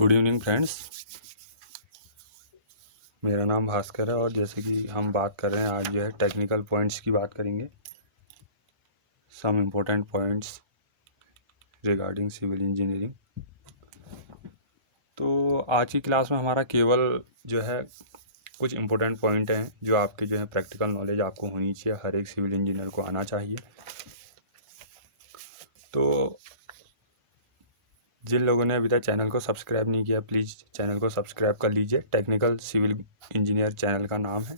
Good evening friends. मेरा नाम भास्कर है और जैसे कि हम बात कर रहे हैं आज जो है टेक्निकल पॉइंट्स की बात करेंगे। Some important points regarding civil engineering. तो आज की क्लास में हमारा केवल जो है कुछ इम्पोर्टेंट पॉइंट हैं जो आपके जो है प्रैक्टिकल नॉलेज आपको होनी चाहिए, हर एक सिविल इंजीनियर को आना चाहिए। तो जिन लोगों ने अभी तक चैनल को सब्सक्राइब नहीं किया प्लीज़ चैनल को सब्सक्राइब कर लीजिए। टेक्निकल सिविल इंजीनियर चैनल का नाम है,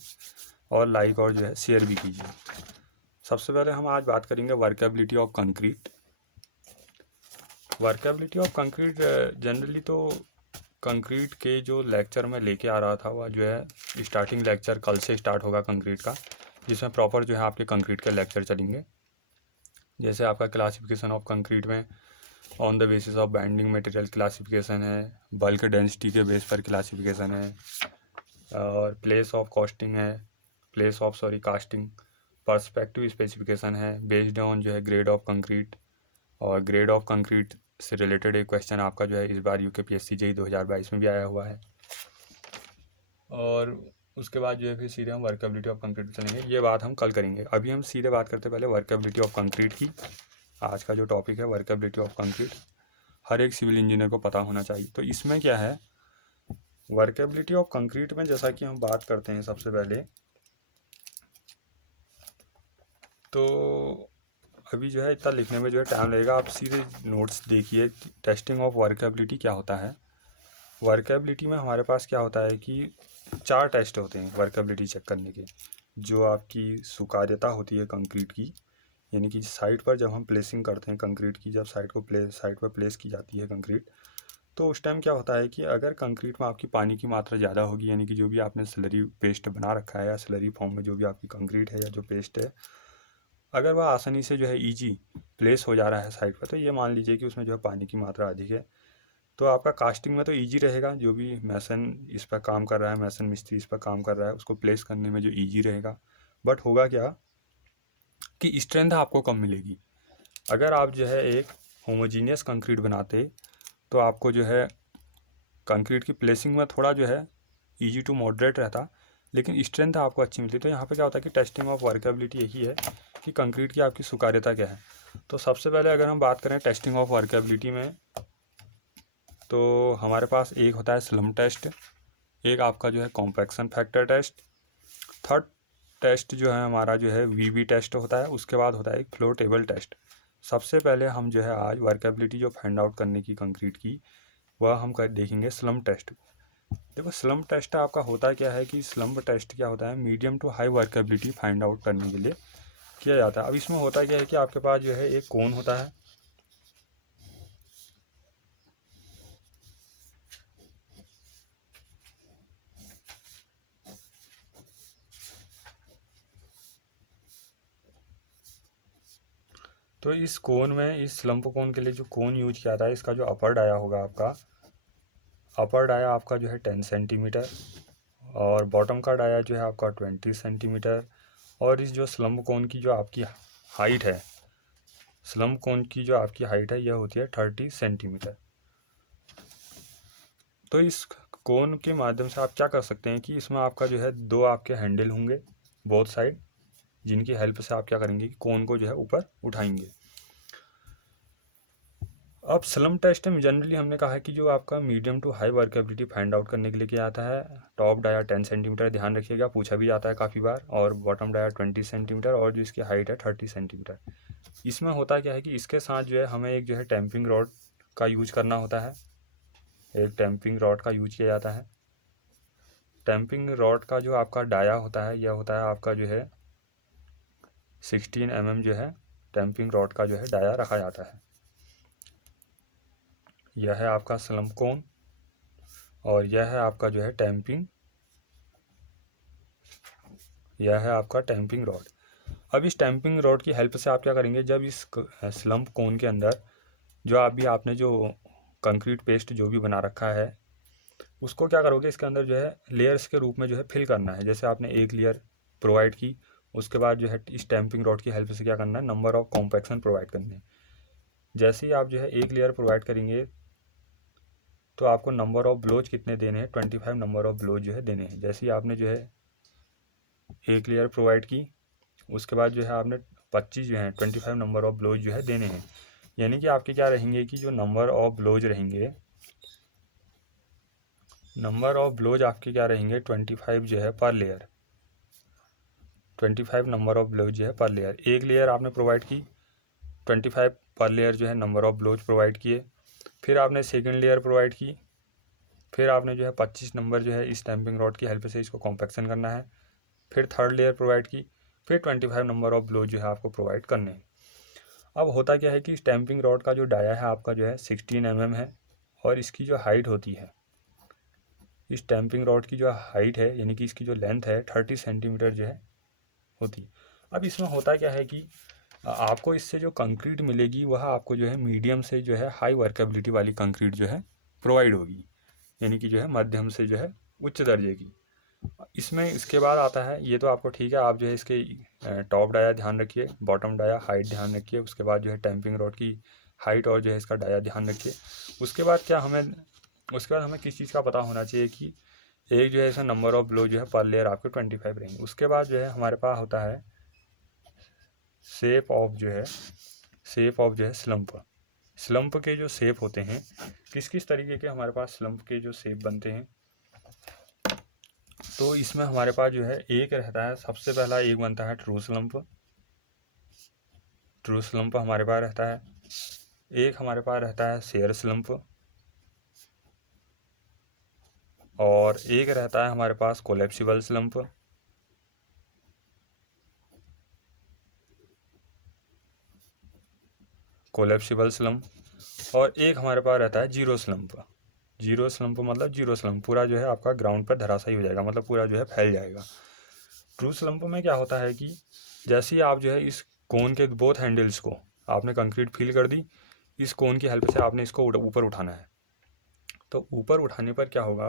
और लाइक और जो है शेयर भी कीजिए। सबसे पहले हम आज बात करेंगे workability of concrete. Workability of concrete generally तो कंक्रीट के जो लेक्चर में लेके आ रहा था वह जो है स्टार्टिंग लेक्चर कल से स्टार्ट होगा कंक्रीट का, जिसमें प्रॉपर जो है आपके कंक्रीट के लेक्चर चलेंगे। जैसे आपका क्लासिफिकेशन ऑफ कंक्रीट में on the basis of binding material classification है, बल्क डेंसिटी के बेस पर क्लासिफिकेशन है, और प्लेस ऑफ कास्टिंग है, कास्टिंग पर्सपेक्टिव स्पेसिफिकेशन है बेस्ड ऑन जो है ग्रेड ऑफ कंक्रीट। और ग्रेड ऑफ कंक्रीट से रिलेटेड एक क्वेश्चन आपका जो है इस बार यूकेपीएससी जेईई 2022 में भी आया हुआ है। और उसके बाद जो है फिर सीधे हम वर्केबिलिटी ऑफ कंक्रीट चलेंगे, ये बात हम कल करेंगे। अभी हम सीधे बात करते पहले वर्केबिलिटी ऑफ कंक्रीट की। आज का जो टॉपिक है वर्केबिलिटी ऑफ कंक्रीट, हर एक सिविल इंजीनियर को पता होना चाहिए। तो इसमें क्या है वर्केबिलिटी ऑफ कंक्रीट में, जैसा कि हम बात करते हैं सबसे पहले, तो अभी जो है इतना लिखने में जो है टाइम लगेगा, आप सीधे नोट्स देखिए। टेस्टिंग ऑफ वर्केबिलिटी क्या होता है। वर्केबिलिटी में हमारे पास क्या होता है कि 4 टेस्ट होते हैं वर्केबिलिटी चेक करने के। जो आपकी सुकार्यता होती है कंक्रीट की, यानी कि साइट पर जब हम प्लेसिंग करते हैं कंक्रीट की, जब साइट पर प्लेस की जाती है कंक्रीट, तो उस टाइम क्या होता है कि अगर कंक्रीट में आपकी पानी की मात्रा ज़्यादा होगी, यानी कि जो भी आपने स्लरी पेस्ट बना रखा है या स्लरी फॉर्म में जो भी आपकी कंक्रीट है या जो पेस्ट है, अगर वह आसानी से जो है ईजी प्लेस हो जा रहा है साइड पर, तो ये मान लीजिए कि उसमें जो है पानी की मात्रा अधिक है, तो आपका कास्टिंग में तो ईजी रहेगा। जो भी मैसन इस पर काम कर रहा है, मैसन मिस्त्री इस पर काम कर रहा है, उसको प्लेस करने में जो ईजी रहेगा। बट होगा क्या कि स्ट्रेंथ आपको कम मिलेगी। अगर आप जो है एक होमोजीनियस कंक्रीट बनाते तो आपको जो है कंक्रीट की प्लेसिंग में थोड़ा जो है ईजी टू मॉडरेट रहता, लेकिन स्ट्रेंथ आपको अच्छी मिलती। तो यहाँ पे क्या होता है कि टेस्टिंग ऑफ वर्केबिलिटी यही है कि कंक्रीट की आपकी सुकार्यता क्या है। तो सबसे पहले अगर हम बात करें टेस्टिंग ऑफ वर्केबिलिटी में, तो हमारे पास एक होता है स्लम टेस्ट, एक आपका जो है compaction factor test, third test जो है हमारा जो है वीबी टेस्ट होता है, उसके बाद होता है एक फ्लो टेबल टेस्ट। सबसे पहले हम जो है आज वर्केबिलिटी जो फाइंड आउट करने की कंक्रीट की, वह हम देखेंगे स्लम टेस्ट। देखो स्लम टेस्ट आपका होता क्या है कि स्लम टेस्ट क्या होता है, medium to high workability find out करने के लिए किया जाता है। अब इसमें होता क्या है कि आपके पास जो है एक कोन होता है, तो इस कोन में, इस स्लम्प कोन के लिए जो कोन यूज किया था, इसका जो अपर डाया होगा आपका, अपर डाया आपका जो है 10 सेंटीमीटर, और बॉटम का डाया जो है आपका 20 सेंटीमीटर, और इस जो स्लम्प कोन की जो आपकी हाइट है, स्लम्प कोन की जो आपकी हाइट है यह होती है 30 सेंटीमीटर। तो इस कोन के माध्यम से आप क्या कर सकते हैं कि इसमें आपका जो है 2 आपके हैंडल होंगे बोथ साइड, जिनकी हेल्प से आप क्या करेंगे कि कोन को जो है ऊपर उठाएंगे। अब स्लम टेस्ट में जनरली हमने कहा है कि जो आपका medium to high workability find out करने के लिए किया जाता है। टॉप डाया 10 सेंटीमीटर, ध्यान रखिएगा पूछा भी जाता है काफ़ी बार, और बॉटम डाया 20 सेंटीमीटर, और जो इसकी हाइट है 30 सेंटीमीटर। इसमें होता क्या है कि इसके साथ जो है हमें एक जो है टैंपिंग रॉड का यूज करना होता है, एक टैंपिंग रॉड का यूज किया जाता है। टैंपिंग रॉड का जो आपका डाया होता है यह होता है आपका जो है 16 mm जो है टैंपिंग रॉड का जो है डाया रखा जाता है। यह है आपका स्लम्प कोन, और यह है आपका जो है टैंपिंग, यह है आपका टैंपिंग रॉड। अब इस टैंपिंग रॉड की हेल्प से आप क्या करेंगे, जब इस स्लम्प कोन के अंदर जो आपने जो कंक्रीट पेस्ट जो भी बना रखा है, उसको क्या करोगे, इसके अंदर जो है लेयर्स के रूप में जो है फिल करना है। जैसे आपने एक लेयर प्रोवाइड की, उसके बाद जो है इस टैंपिंग रॉड की हेल्प से क्या करना है, नंबर ऑफ कॉम्पैक्शन प्रोवाइड करने हैं। जैसे ही आप जो है एक लेयर प्रोवाइड करेंगे, तो आपको नंबर ऑफ ब्लोज कितने देने हैं, 25 नंबर ऑफ ब्लोज जो है देने हैं। जैसे ही आपने जो है एक लेयर प्रोवाइड की, उसके बाद जो है आपने 25 जो है 25 नंबर ऑफ ब्लोज जो है देने हैं। यानी कि आपके क्या रहेंगे कि जो नंबर ऑफ ब्लोज रहेंगे, नंबर ऑफ ब्लोज आपके क्या रहेंगे 25 जो है पर लेयर, 25 नंबर ऑफ ब्लोज जो है पर लेयर। एक लेयर आपने प्रोवाइड की, 25 पर लेयर जो है नंबर ऑफ ब्लोज प्रोवाइड किए। फिर आपने सेकंड लेयर प्रोवाइड की, फिर आपने जो है 25 नंबर जो है स्टैंपिंग रॉड की हेल्प से इसको कॉम्पैक्शन करना है। फिर थर्ड लेयर प्रोवाइड की, फिर 25 नंबर ऑफ ब्लोज जो है आपको प्रोवाइड करने हैं। अब होता क्या है कि स्टैंपिंग रॉड का जो डाया है आपका जो है 16 mm है, और इसकी जो हाइट होती है, इस स्टैंपिंग रॉड की जो हाइट है यानी कि इसकी जो लेंथ है 30 सेंटीमीटर जो है होती। अब इसमें होता क्या है कि आपको इससे जो कंक्रीट मिलेगी वह आपको जो है मीडियम से जो है हाई वर्केबिलिटी वाली कंक्रीट जो है प्रोवाइड होगी, यानी कि जो है मध्यम से जो है उच्च दर्जे की। इसमें इसके बाद आता है, ये तो आपको ठीक है, आप जो है इसके टॉप डाया ध्यान रखिए, बॉटम डाया हाइट ध्यान रखिए, उसके बाद जो है टैंपिंग रॉड की हाइट और जो है इसका डाया ध्यान रखिए। उसके बाद हमें किस चीज़ का पता होना चाहिए कि एक जो है इसका नंबर ऑफ ब्लो जो है पर लेयर आपके 25 रहेंगे। उसके बाद जो है हमारे पास होता है शेप ऑफ जो है स्लम्प के जो शेप होते हैं, किस किस तरीके के हमारे पास स्लम्प के जो शेप बनते हैं। तो इसमें हमारे पास जो है एक रहता है, सबसे पहला एक बनता है ट्रू स्लम्प हमारे पास रहता है। एक हमारे पास रहता है शेयर स्लम्प, और एक रहता है हमारे पास कोलैप्सिबल स्लम्प, और एक हमारे पास रहता है जीरो स्लम्प मतलब जीरो स्लम्प, पूरा जो है आपका ग्राउंड पर धराशायी हो जाएगा, मतलब पूरा जो है फैल जाएगा। ट्रू स्लम्प में क्या होता है कि जैसे ही आप जो है इस कोन के बोथ हैंडल्स को आपने कंक्रीट फिल कर दी, इस कोन की हेल्प से आपने इसको ऊपर उठाना है। तो ऊपर उठाने पर क्या होगा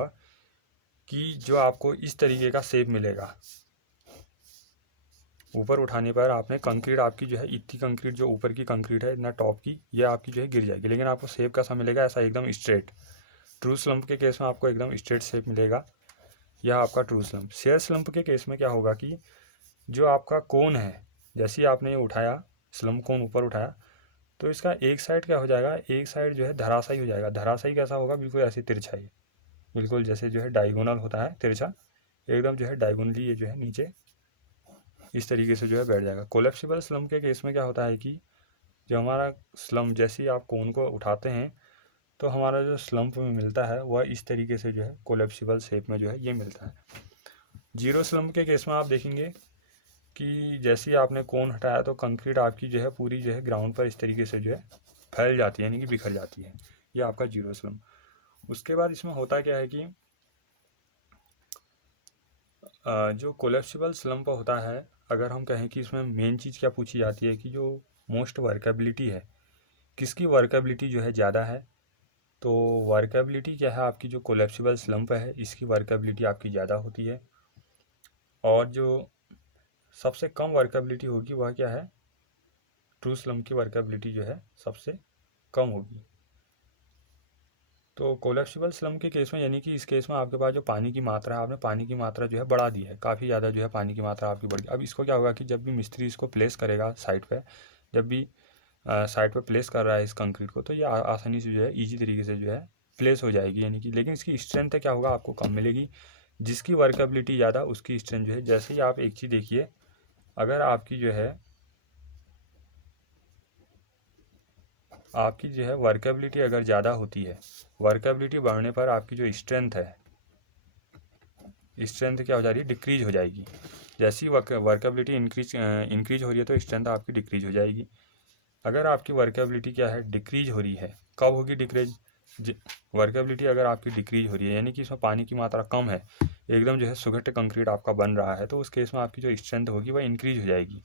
कि जो आपको इस तरीके का शेप मिलेगा, ऊपर उठाने पर आपने कंक्रीट आपकी जो है इतनी कंक्रीट जो ऊपर की कंक्रीट है इतना टॉप की, ये आपकी जो है गिर जाएगी, लेकिन आपको शेप कैसा मिलेगा, ऐसा एकदम स्ट्रेट। ट्रू स्लम्प के केस में आपको एकदम स्ट्रेट शेप मिलेगा, यह आपका ट्रू स्लम्प। शेयर स्लम्प के केस में क्या होगा कि जो आपका कोन है, जैसे ही आपने ये उठाया, स्लम्प कोन ऊपर उठाया, तो इसका एक साइड क्या हो जाएगा, एक साइड जो है धराशायी हो जाएगा। धराशायी कैसा होगा, बिल्कुल ऐसी तिरछाई, बिल्कुल जैसे जो है डायगोनल होता है तिरछा, एकदम जो है डायगोनली ये जो है नीचे इस तरीके से जो है बैठ जाएगा। कोलैप्सिबल स्लम्प के केस में क्या होता है कि जो हमारा स्लम्प, जैसे ही आप कोन को उठाते हैं तो हमारा जो स्लम्प में मिलता है वह इस तरीके से जो है कोलैप्सिबल शेप में जो है ये मिलता है। जीरो स्लम्प के केस में आप देखेंगे कि जैसे ही आपने कोन हटाया तो कंक्रीट आपकी जो है पूरी जो है ग्राउंड पर इस तरीके से जो है फैल जाती है, यानी कि बिखर जाती है, ये आपका जीरो स्लम्प। उसके बाद इसमें होता क्या है कि जो कोलैप्सिबल स्लम्प होता है, अगर हम कहें कि इसमें मेन चीज़ क्या पूछी जाती है कि जो मोस्ट वर्केबिलिटी है, किसकी वर्केबिलिटी जो है ज़्यादा है, तो वर्केबिलिटी क्या है आपकी, जो कोलैप्सिबल स्लम्प है इसकी वर्केबिलिटी आपकी ज़्यादा होती है, और जो सबसे कम वर्केबिलिटी होगी वह क्या है, ट्रू स्लम्प की वर्केबिलिटी जो है सबसे कम होगी। तो कोलैप्सिबल स्लम्प के केस में, यानी कि इस केस में आपके पास जो पानी की मात्रा है, आपने पानी की मात्रा जो है बढ़ा दी है, काफ़ी ज़्यादा जो है पानी की मात्रा आपकी बढ़ गई। अब इसको क्या होगा कि जब भी मिस्त्री इसको प्लेस करेगा साइड पे, जब भी साइड पे प्लेस कर रहा है इस कंक्रीट को, तो ये आसानी से जो है ईजी तरीके से जो है प्लेस हो जाएगी, यानी कि, लेकिन इसकी स्ट्रेंथ क्या होगा आपको कम मिलेगी। जिसकी वर्केबिलिटी ज़्यादा उसकी स्ट्रेंथ जो है, जैसे ही आप एक चीज़ देखिए, अगर आपकी जो है वर्केबिलिटी अगर ज़्यादा होती है, वर्केबिलिटी बढ़ने पर आपकी जो स्ट्रेंथ है, स्ट्रेंथ क्या हो जा रही है, डिक्रीज हो जाएगी। जैसी वर्केबिलिटी इंक्रीज हो रही है तो स्ट्रेंथ आपकी डिक्रीज हो जाएगी। अगर आपकी वर्केबिलिटी क्या है, डिक्रीज हो रही है, कब होगी डिक्रीज, वर्केबिलिटी अगर आपकी डिक्रीज हो रही है, यानी कि इसमें पानी की मात्रा कम है, एकदम जो है सुगठ कंक्रीट आपका बन रहा है, तो उस केस में आपकी जो स्ट्रेंथ होगी वह इंक्रीज हो जाएगी।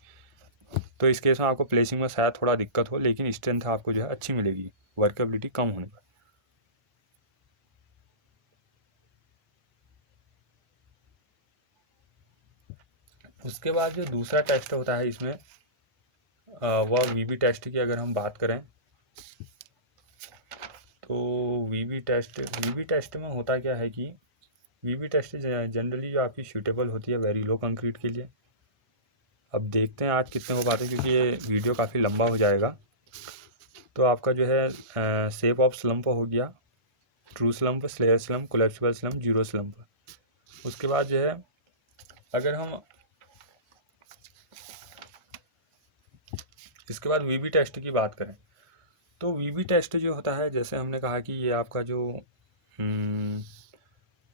तो इस केस में आपको प्लेसिंग में शायद थोड़ा दिक्कत हो, लेकिन स्ट्रेंथ आपको जो है अच्छी मिलेगी वर्केबिलिटी कम होने पर। उसके बाद जो दूसरा टेस्ट होता है इसमें, वह वीबी टेस्ट की अगर हम बात करें, तो वीबी टेस्ट में होता क्या है कि वीबी टेस्ट जनरली जो आपकी सूटेबल होती है वेरी लो कंक्रीट के लिए। अब देखते हैं आज कितने हो पाते हैं, क्योंकि ये वीडियो काफ़ी लंबा हो जाएगा। तो आपका जो है शेप ऑफ स्लम्प हो गया, true slump, slayer slump, collapsible slump, zero slump. उसके बाद जो है अगर हम इसके बाद वीबी टेस्ट की बात करें तो वीबी टेस्ट जो होता है, जैसे हमने कहा कि ये आपका जो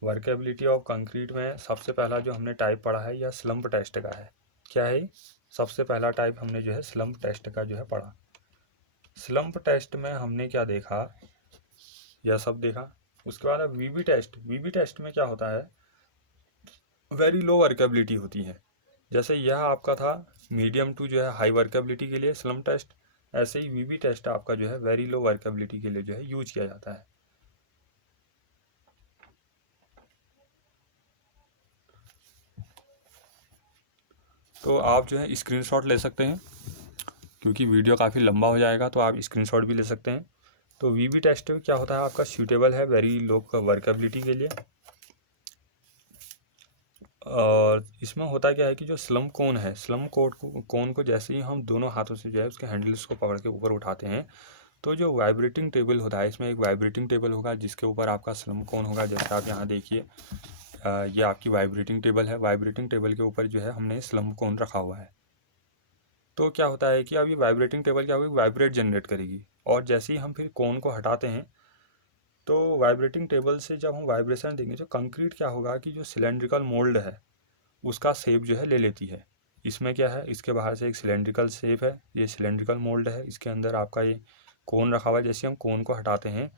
वर्केबिलिटी ऑफ कंक्रीट में सबसे पहला जो हमने टाइप पढ़ा है यह स्लम्प टेस्ट का है। क्या है? सबसे पहला टाइप हमने जो है स्लम्प टेस्ट का जो है पढ़ा। स्लम्प टेस्ट में हमने क्या देखा, यह सब देखा। उसके बाद अब वीबी टेस्ट में क्या होता है, वेरी लो वर्केबिलिटी होती है। जैसे यह आपका था मीडियम टू जो है हाई वर्केबिलिटी के लिए स्लम्प टेस्ट, ऐसे ही वीबी टेस्ट आपका जो है वेरी लो वर्केबिलिटी के लिए जो है यूज किया जाता है। तो आप जो है स्क्रीनशॉट ले सकते हैं, क्योंकि वीडियो काफ़ी लंबा हो जाएगा, तो आप स्क्रीनशॉट भी ले सकते हैं। तो वीबी टेस्ट क्या होता है, आपका सूटेबल है वेरी लो वर्केबिलिटी के लिए। और इसमें होता क्या है कि जो स्लम्प कोन है, स्लम्प कोन को जैसे ही हम दोनों हाथों से जो है उसके हैंडल्स को पकड़ के ऊपर उठाते हैं, तो जो वाइब्रेटिंग टेबल होता है, इसमें एक वाइब्रेटिंग टेबल होगा जिसके ऊपर आपका स्लम्प कोन होगा। जैसे आप यहाँ देखिए, ये आपकी वाइब्रेटिंग टेबल है। वाइब्रेटिंग टेबल के ऊपर जो है हमने स्लम्प कोन रखा हुआ है। तो क्या होता है कि अब ये वाइब्रेटिंग टेबल क्या होगी, वाइब्रेट जनरेट करेगी। और जैसे ही हम फिर कोन को हटाते हैं, तो वाइब्रेटिंग टेबल से जब हम वाइब्रेशन देंगे तो कंक्रीट क्या होगा कि जो सिलेंड्रिकल मोल्ड है उसका शेप जो है ले लेती है। इसमें क्या है, इसके बाहर से एक सिलेंड्रिकल शेप है, ये सिलेंड्रिकल मोल्ड है, इसके अंदर आपका ये कोन रखा हुआ है। जैसे हम कोन को हटाते हैं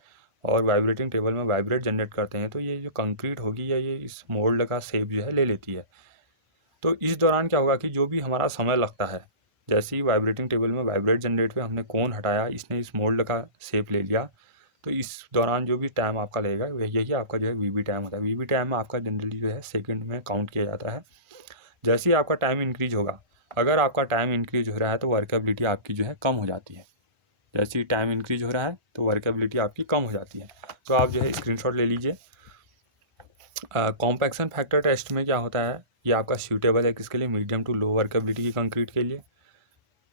और वाइब्रेटिंग टेबल में वाइब्रेट जनरेट करते हैं, तो ये जो कंक्रीट होगी या ये इस मोल्ड का शेप जो है ले लेती है। तो इस दौरान क्या होगा कि जो भी हमारा समय लगता है, जैसे ही वाइब्रेटिंग टेबल में वाइब्रेट जनरेट पे हमने कोन हटाया, इसने इस मोल्ड का शेप ले लिया, तो इस दौरान जो भी टाइम आपका लगेगा यही आपका जो है वीबी टाइम होता है। वीबी टाइम आपका जनरली जो है सेकंड में काउंट किया जाता है। जैसे ही आपका टाइम इंक्रीज होगा, अगर आपका टाइम इंक्रीज हो रहा है तो वर्केबिलिटी आपकी जो है कम हो जाती है। जैसे ही टाइम इंक्रीज हो रहा है तो वर्केबिलिटी आपकी कम हो जाती है। तो आप जो है स्क्रीनशॉट ले लीजिए। कॉम्पैक्शन फैक्टर टेस्ट में क्या होता है, ये आपका सूटेबल है किसके लिए, मीडियम टू लो वर्केबिलिटी की कंक्रीट के लिए।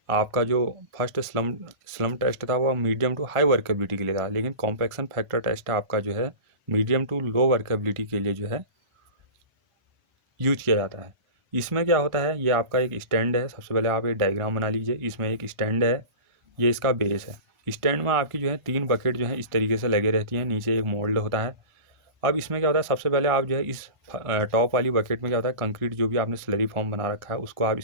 आपका जो फर्स्ट स्लम टेस्ट था वो मीडियम टू हाई वर्केबिलिटी के लिए था, लेकिन कॉम्पैक्शन फैक्टर टेस्ट आपका जो है मीडियम टू लो वर्केबिलिटी के लिए जो है यूज किया जाता है। इसमें क्या होता है, ये आपका एक स्टैंड है। सबसे पहले आप ये डायग्राम बना लीजिए। इसमें एक स्टैंड है, ये इसका बेस है। स्टैंड में आपकी जो है 3 बकेट जो है इस तरीके से लगे रहती हैं, नीचे एक मोल्ड होता है। अब इसमें क्या होता है, सबसे पहले आप जो है इस टॉप वाली बकेट में क्या होता है, कंक्रीट जो भी आपने स्लरी फॉर्म बना रखा है उसको आप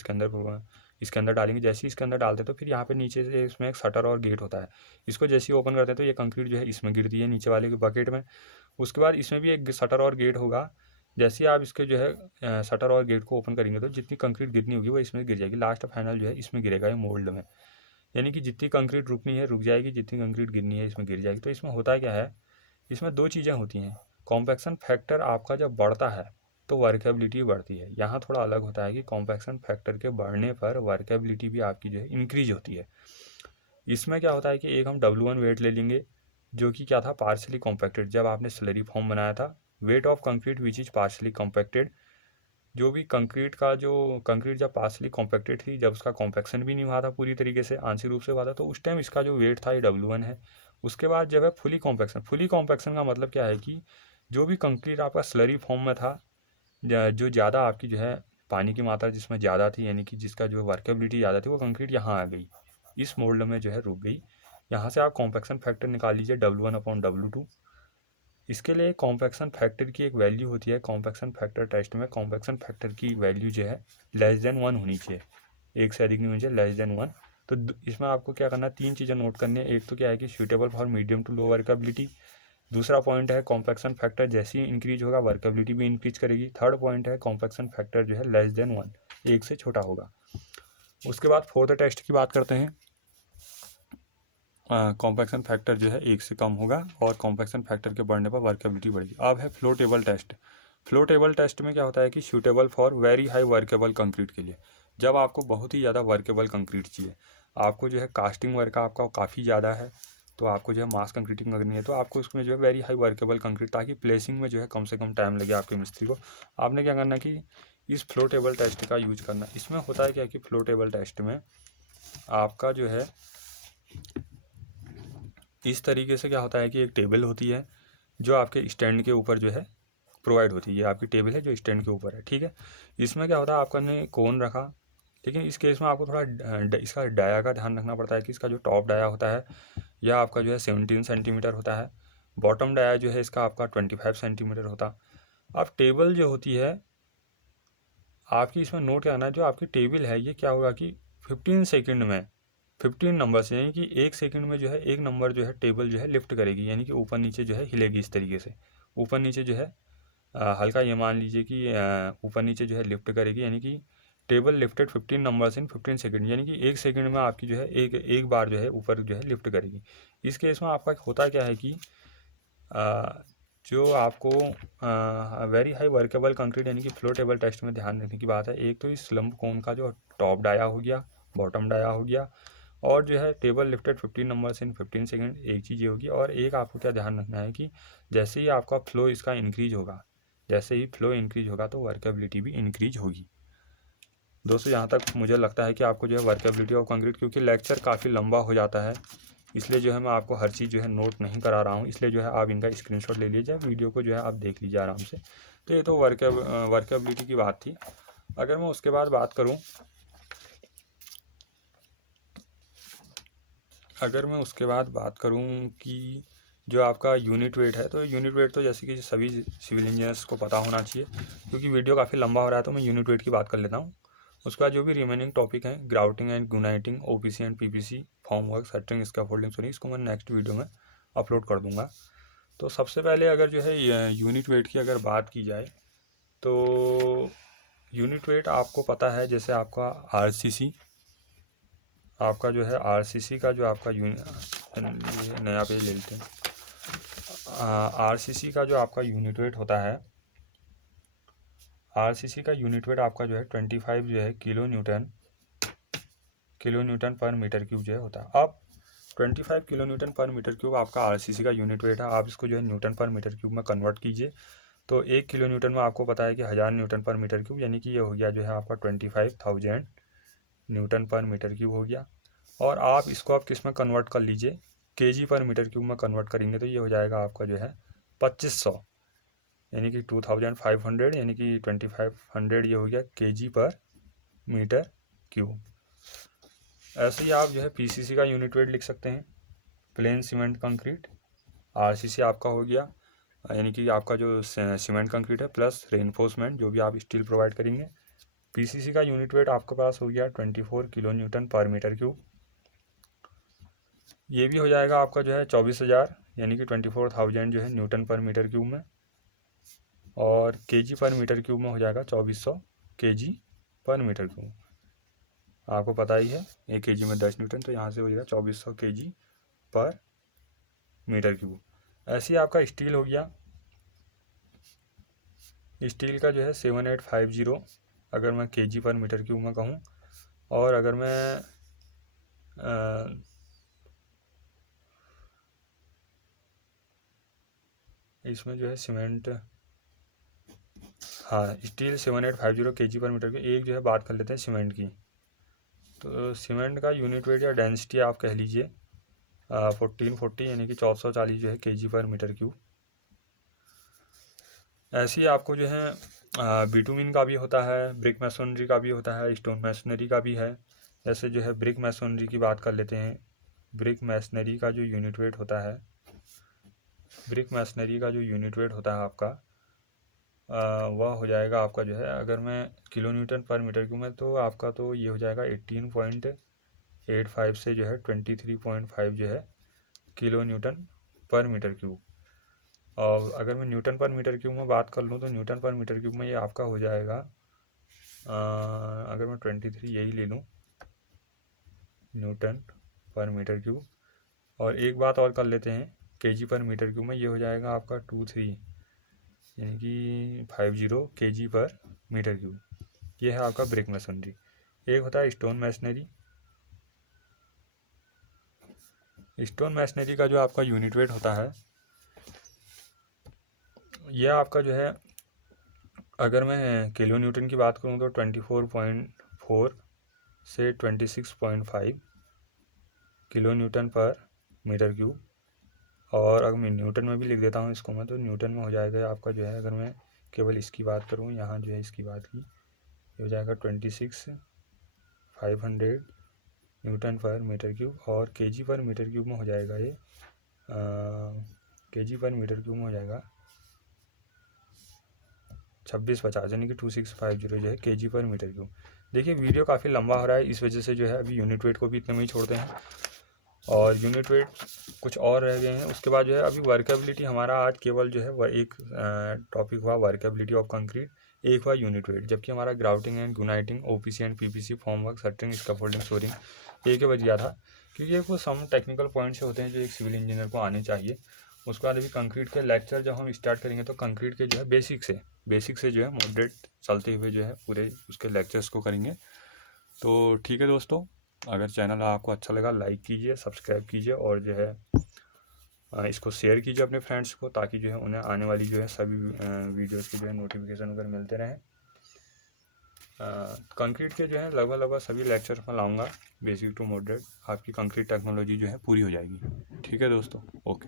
इसके अंदर डालेंगे। जैसे ही इसके अंदर डालते हैं तो फिर यहाँ पे नीचे से इसमें एक शटर और गेट होता है। इसको जैसे ही ओपन करते हैं तो ये कंक्रीट जो है इसमें गिरती है नीचे वाले के बकेट में। उसके बाद इसमें भी एक शटर और गेट होगा। जैसे ही आप इसके जो है शटर और गेट को ओपन करेंगे तो जितनी कंक्रीट गिरनी होगी वो इसमें गिर जाएगी। लास्ट फाइनल जो है इसमें गिरेगा ये मोल्ड में। यानी कि जितनी कंक्रीट रुकनी है रुक जाएगी, जितनी कंक्रीट गिरनी है इसमें गिर जाएगी। तो इसमें होता क्या है, इसमें 2 चीज़ें होती हैं। कॉम्पैक्शन फैक्टर आपका जब बढ़ता है तो वर्केबिलिटी बढ़ती है। यहाँ थोड़ा अलग होता है कि कॉम्पैक्शन फैक्टर के बढ़ने पर वर्केबिलिटी भी आपकी जो है इंक्रीज होती है। इसमें क्या होता है कि एक हम W1 वेट ले लेंगे, जो कि क्या था, पार्शली कॉम्पैक्टेड। जब आपने स्लरी फॉर्म बनाया था, weight of concrete which is partially compacted. जो भी कंक्रीट जब पार्शली कॉम्पैक्टेड थी, जब उसका कॉम्पैक्शन भी नहीं हुआ था पूरी तरीके से, आंशिक रूप से हुआ था, तो उस टाइम इसका जो वेट था ये W1 है। उसके बाद जब है फुली कॉम्पैक्शन का मतलब क्या है कि जो भी कंक्रीट आपका स्लरी फॉर्म में था, जो ज़्यादा आपकी जो है पानी की मात्रा जिसमें ज़्यादा थी, यानी कि जिसका जो वर्केबिलिटी ज़्यादा थी, वो कंक्रीट यहाँ आ गई, इस मोल्ड में जो है रुक गई। यहाँ से आप कॉम्पैक्शन फैक्टर निकाल लीजिए W1/W2। इसके लिए कॉम्पैक्शन फैक्टर की एक वैल्यू होती है। कॉम्पैक्शन फैक्टर टेस्ट में कॉम्पैक्शन फैक्टर की वैल्यू जो है <1 होनी चाहिए, 1 से अधिक नहीं होनी चाहिए, <1। तो इसमें आपको क्या करना है, 3 चीज़ें नोट करनी है। एक तो क्या है कि suitable for medium to low workability. दूसरा पॉइंट है कॉम्पैक्शन फैक्टर जैसे ही इंक्रीज होगा वर्केबिलिटी भी इंक्रीज करेगी। थर्ड पॉइंट है कॉम्पैक्शन फैक्टर जो है <1, 1 से छोटा होगा। उसके बाद फोर्थ टेस्ट की बात करते हैं। कॉम्पैक्शन फैक्टर जो है 1 से कम होगा और कॉम्पैक्शन फैक्टर के बढ़ने पर वर्केबिलिटी बढ़ेगी। अब है flow table test. Flow table test में क्या होता है कि suitable for very high workable concrete के लिए, जब आपको बहुत ही ज़्यादा वर्केबल कंक्रीट चाहिए, आपको जो है कास्टिंग वर्क आपका काफ़ी ज़्यादा है, तो आपको जो है मास कंक्रीटिंग करनी है, तो आपको उसमें जो है वेरी हाई वर्केबल कंक्रीट, ताकि प्लेसिंग में जो है कम से कम टाइम लगे आपके मिस्त्री को। आपने क्या करना कि इस फ्लो टेबल टेस्ट का यूज करना। इसमें होता है क्या कि फ्लो टेबल टेस्ट में आपका जो है इस तरीके से क्या होता है कि एक टेबल होती है जो आपके स्टैंड के ऊपर जो है प्रोवाइड होती है। ये आपकी टेबल है जो स्टैंड के ऊपर है, ठीक है। इसमें क्या होता है, आपका ने कोन रखा, लेकिन इस केस में आपको थोड़ा इसका डाया का ध्यान रखना पड़ता है कि इसका जो टॉप डाया होता है यह आपका जो है 17 सेंटीमीटर होता है, बॉटम डाया जो है इसका आपका 25 सेंटीमीटर होता। अब टेबल जो होती है आपकी, इसमें नोट करना है, जो आपकी टेबल है ये क्या होगा कि 15 सेकंड में 15 नंबर से, यानी कि 1 सेकंड में जो है एक नंबर जो है टेबल जो है लिफ्ट करेगी, यानी कि ऊपर नीचे जो है हिलेगी इस तरीके से। ऊपर नीचे जो है हल्का ये मान लीजिए कि ऊपर नीचे जो है लिफ्ट करेगी, यानी कि table lifted 15 numbers in 15 second, यानी कि 1 सेकंड में आपकी जो है एक एक बार जो है ऊपर जो है लिफ्ट करेगी। इस केस में आपका होता क्या है कि जो आपको वेरी हाई वर्केबल कंक्रीट यानी कि फ्लो टेबल टेस्ट में ध्यान रखने की बात है, एक तो इस लंब कोन का जो टॉप डाया हो गया, बॉटम डाया हो गया, और जो है table lifted 15 numbers in 15 second, एक चीज़ ये होगी। और एक आपको क्या ध्यान रखना है कि जैसे ही आपका फ्लो इसका इंक्रीज होगा, जैसे ही फ्लो इंक्रीज होगा तो वर्केबिलिटी भी इंक्रीज होगी। दोस्तों यहाँ तक मुझे लगता है कि आपको जो है वर्केबिलिटी ऑफ कंक्रीट, क्योंकि लेक्चर काफ़ी लंबा हो जाता है इसलिए जो है मैं आपको हर चीज़ जो है नोट नहीं करा रहा हूँ, इसलिए जो है आप इनका स्क्रीनशॉट ले लीजिए, वीडियो को जो है आप देख लीजिए आराम से। तो ये तो वर्केबिलिटी की बात थी। अगर मैं उसके बाद बात करूँ कि जो आपका यूनिट वेट है, तो यूनिट वेट तो जैसे कि सभी सिविल इंजीनियर्स को पता होना चाहिए, क्योंकि वीडियो काफ़ी लंबा हो रहा है तो मैं यूनिट वेट की बात कर लेता हूँ। उसके बाद जो भी रिमेनिंग टॉपिक हैं, grouting and guniting, OPC and PPC, form work, shuttering, scaffolding, sorry, इसको मैं नेक्स्ट वीडियो में अपलोड कर दूंगा। तो सबसे पहले अगर जो है यूनिट वेट की अगर बात की जाए, तो यूनिट वेट आपको पता है, जैसे आपका आरसीसी, आपका जो है आरसीसी का जो आपका नया पेज ले लेते हैं। आरसीसी का जो आपका यूनिट वेट होता है, आरसीसी का यूनिट वेट आपका जो है 25 जो है किलो न्यूटन पर मीटर क्यूब जो है होता है। अब 25 किलो न्यूटन पर मीटर क्यूब आपका आरसीसी का यूनिट वेट है। आप इसको जो है न्यूटन पर मीटर क्यूब में कन्वर्ट कीजिए, तो 1 किलो न्यूटन में आपको पता है कि 1000 न्यूटन पर मीटर क्यूब, यानी कि ये हो गया जो है आपका 25,000 न्यूटन पर मीटर क्यूब हो गया। और आप इसको आप किस में कन्वर्ट कर लीजिए, केजी पर मीटर क्यूब में कन्वर्ट करेंगे तो ये हो जाएगा आपका जो है 2500, यानी कि 2500, यानी कि 2500 ये हो गया केजी पर मीटर क्यूब। ऐसे ही आप जो है पीसीसी का यूनिट वेट लिख सकते हैं, प्लेन सीमेंट कंक्रीट। आरसीसी आपका हो गया, यानी कि आपका जो सीमेंट कंक्रीट है प्लस रेनफोर्समेंट जो भी आप स्टील प्रोवाइड करेंगे। पीसीसी का यूनिट वेट आपके पास हो गया 24 किलो न्यूटन पर मीटर क्यूब। ये भी हो जाएगा आपका जो है 24,000, यानी कि 24,000 जो है न्यूटन पर मीटर क्यूब में। और केजी पर मीटर क्यूब में हो जाएगा 2400 केजी पर मीटर क्यूब। आपको पता ही है 1 केजी में 10 न्यूटन, तो यहाँ से हो जाएगा 2400 केजी पर मीटर क्यूब। ऐसे ही आपका स्टील हो गया, स्टील का जो है 7850 अगर मैं केजी पर मीटर क्यूब में कहूँ। और अगर मैं इसमें जो है सीमेंट, हाँ, स्टील 7850 केजी पर मीटर क्यूब। एक जो है बात कर लेते हैं सीमेंट की, तो सीमेंट का यूनिट वेट या डेंसिटी आप कह लीजिए 1440, यानी कि 1440 जो है केजी पर मीटर क्यूब। ऐसे ही आपको जो है बिटुमिन का भी होता है, ब्रिक मैसोनरी का भी होता है, स्टोन मैसनरी का भी है। जैसे जो है ब्रिक मैसोनरी की बात कर लेते हैं। ब्रिक मैसनरी का जो यूनिट वेट होता है, ब्रिक मैसनरी का जो यूनिट वेट होता है आपका वह हो जाएगा आपका जो है, अगर मैं किलो न्यूटन पर मीटर क्यूब में, तो आपका तो ये हो जाएगा 18.85 से जो है 23.5 जो है किलो न्यूटन पर मीटर क्यूब। और अगर मैं न्यूटन पर मीटर क्यूब में बात कर लूँ, तो न्यूटन पर मीटर क्यूब में ये आपका हो जाएगा अगर मैं 23 यही ले लूँ न्यूटन पर मीटर क्यूब। और एक बात और कर लेते हैं, केजी पर मीटर क्यूब में ये हो जाएगा आपका 23, यानी कि 50 केजी पर मीटर क्यूब। ये है आपका ब्रिक मैसनरी। एक होता है स्टोन मैसनरी, स्टोन मैसनरी का जो आपका यूनिट वेट होता है, यह आपका जो है, अगर मैं किलो न्यूटन की बात करूँ तो 24.4 से 26.5 किलो न्यूटन पर मीटर क्यूब। और अगर मैं न्यूटन में भी लिख देता हूँ इसको मैं, तो न्यूटन में हो जाएगा आपका जो है, अगर मैं केवल इसकी बात करूँ यहाँ जो है इसकी बात की, ये हो जाएगा 26,500 न्यूटन पर मीटर क्यूब। और केजी पर मीटर क्यूब में हो जाएगा ये केजी पर मीटर क्यूब में हो जाएगा 2650, यानी कि 2650 जो है केजी पर मीटर क्यूब। देखिए वीडियो काफ़ी लंबा हो रहा है, इस वजह से जो है अभी यूनिट वेट को भी इतने में ही छोड़ते हैं। और यूनिट वेट कुछ और रह गए हैं, उसके बाद जो है अभी वर्केबिलिटी हमारा आज केवल जो है वह एक टॉपिक हुआ वर्केबिलिटी ऑफ कंक्रीट, एक हुआ यूनिट वेट। जबकि हमारा grouting and uniting, OPC and PPC, formwork, shuttering, scaffolding, shoring एक ही बच गया था, क्योंकि ये कुछ सम टेक्निकल पॉइंट्स होते हैं जो एक सिविल इंजीनियर को आने चाहिए। उसके बाद अभी कंक्रीट के लेक्चर जब हम स्टार्ट करेंगे तो कंक्रीट के जो है बेसिक से जो है मॉडरेट चलते हुए जो है पूरे उसके लेक्चर्स को करेंगे। तो ठीक है दोस्तों, अगर चैनल आपको अच्छा लगा लाइक कीजिए, सब्सक्राइब कीजिए और जो है इसको शेयर कीजिए अपने फ्रेंड्स को, ताकि जो है उन्हें आने वाली जो है सभी वीडियोस के जो है नोटिफिकेशन वगैरह मिलते रहें। कंक्रीट के जो है लगभग सभी लेक्चर में लाऊंगा, बेसिक टू मॉडरेट, आपकी कंक्रीट टेक्नोलॉजी जो है पूरी हो जाएगी। ठीक है दोस्तों, ओके।